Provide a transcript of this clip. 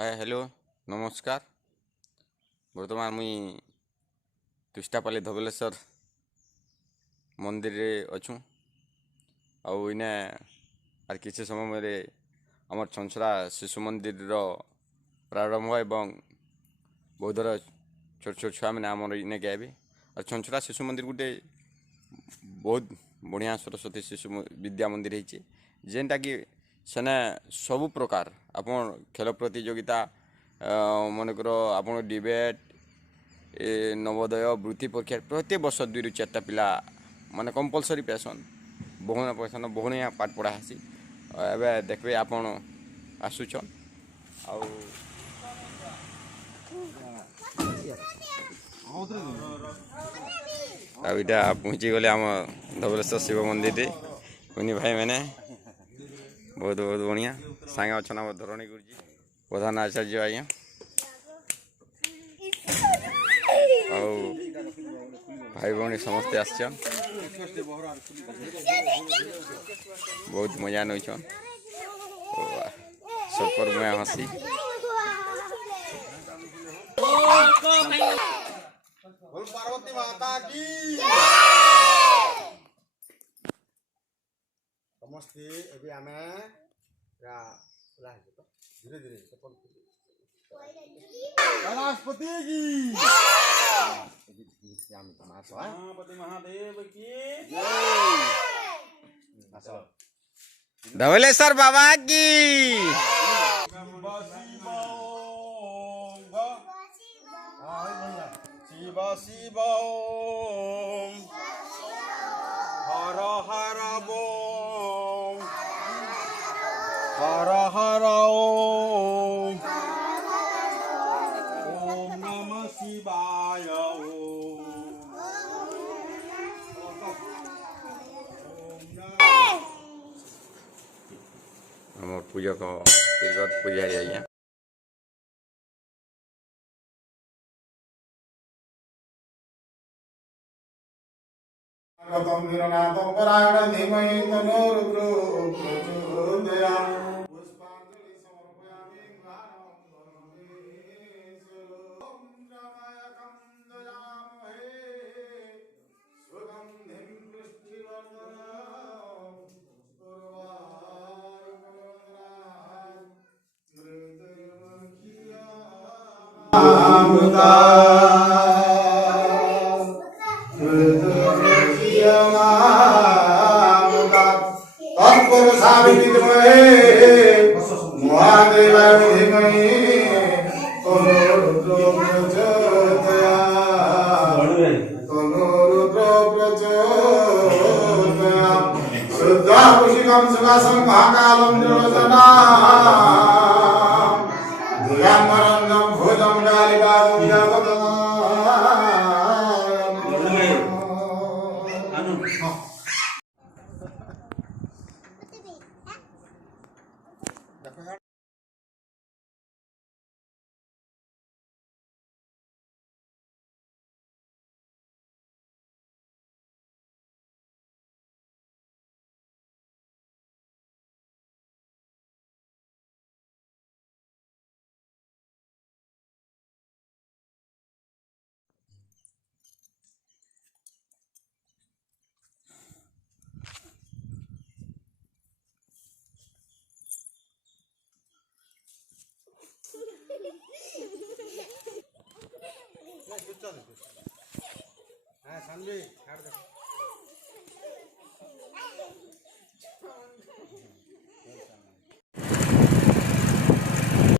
Hi hello नमस्कार। बर्तमान मुई तुष्टापाली धवलेश्वर मंदिर रे अच्छू आउ इने आर किसी समय रे आमर छंछरा शिशु मंदिर रो प्रारंभ एवं बहुधर छोट छोट छुआ मैंने आमर इने गायबे। और छंछरा शिशु मंदिर गोटे बहुत बढ़िया सरस्वती शिशु विद्या मंदिर है जेनटा कि सेने सबु प्रकार आपन खेल प्रतियोगिता मनकर आपन डिबेट नवोदय वृत्ति परीक्षा प्रत्येक वर्ष 2 ରୁ 4टा पिला माने कंपलसरी पैसन बहुना पैसन बहुनिया पाठ पढ़ा हेसी। एबे देखबे आपन आसुछन आउ इटा पहुँची गले आम धवलेश्वर शिव मंदिर रे कुनी भाई मैंने बहुत बहुत बढ़िया सांगे अच्छा नाम धरणी गुरुजी प्रधान आचार्य आज्ञा और भाई भौणी समस्ते आसन बहुत मजा नौछन सबकर मुआ हसी पार्वती माता की समस्ते अभी आमे धीरे धीरे गणपति की गणपति महादेव की धवलेश्वर बाबा की शिव शिव ओम हर हर बोम हर हर ओम ओम नमः शिवाय हमर पूजक तीर्थ पुजारी आज्ञा रतम वीरनाथम परायण धीमहि तन्नो रुद्रो प्रचोदयात् पुष्पांजलि समर्पयामि ओम रामायकं दयामहे सुगंधिं पुष्टिवर्धनम् अमृता महादेवाय धीमहि तन्नो रुद्रो प्रचोदयात् शुद्धा कुशिकं सुखासं महाकालं निर्वचनाम् धियामरन्नं भुजं कालिकालं यावत् हाँ संजय